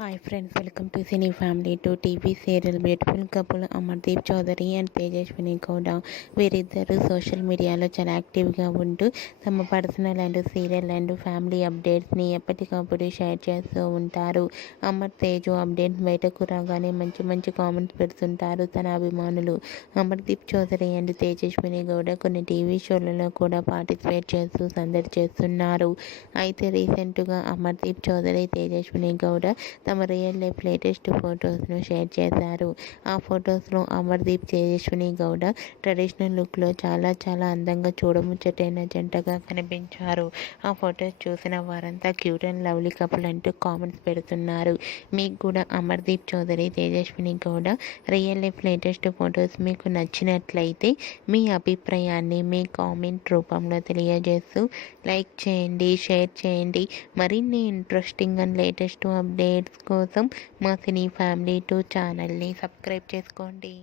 Hi friends, welcome to cine family to TV serial. Beautiful couple Amardeep Chowdary and Tejaswini Gowda వీరిద్దరూ social మీడియాలో చాలా యాక్టివ్గా ఉంటూ తమ personal and serial and family అప్డేట్స్ని ఎప్పటికప్పుడు షేర్ చేస్తూ ఉంటారు. అమర్ తేజు అప్డేట్ బయటకు రాగానే మంచి మంచి కామెంట్స్ పెడుతుంటారు తన అభిమానులు. అమర్దీప్ చౌదరి అండ్ తేజస్విని గౌడ కొన్ని టీవీ షోలలో కూడా పార్టిసిపేట్ చేస్తూ సందడి చేస్తున్నారు. అయితే రీసెంట్గా అమర్దీప్ చౌదరి తేజస్విని గౌడ తమ రియల్ లైఫ్ లేటెస్ట్ ఫొటోస్ను షేర్ చేశారు. ఆ ఫొటోస్లో అమర్దీప్ తేజస్విని గౌడ ట్రెడిషనల్ లుక్లో చాలా చాలా అందంగా చూడముచ్చటైన జంటగా కనిపించారు. ఆ ఫొటోస్ చూసిన వారంతా క్యూట్ అండ్ లవ్లీ కపుల్ అంటూ కామెంట్స్ పెడుతున్నారు. మీకు కూడా Amardeep Chowdary Tejaswini Gowda real life latest photos మీకు నచ్చినట్లయితే మీ అభిప్రాయాన్ని మీ కామెంట్ రూపంలో తెలియజేస్తూ లైక్ చేయండి, షేర్ చేయండి. మరిన్ని ఇంట్రెస్టింగ్ అండ్ లేటెస్ట్ అప్డేట్స్ కోసం మా సినీ ఫ్యామిలీ 2 ఛానల్ని సబ్స్క్రైబ్ చేసుకోండి.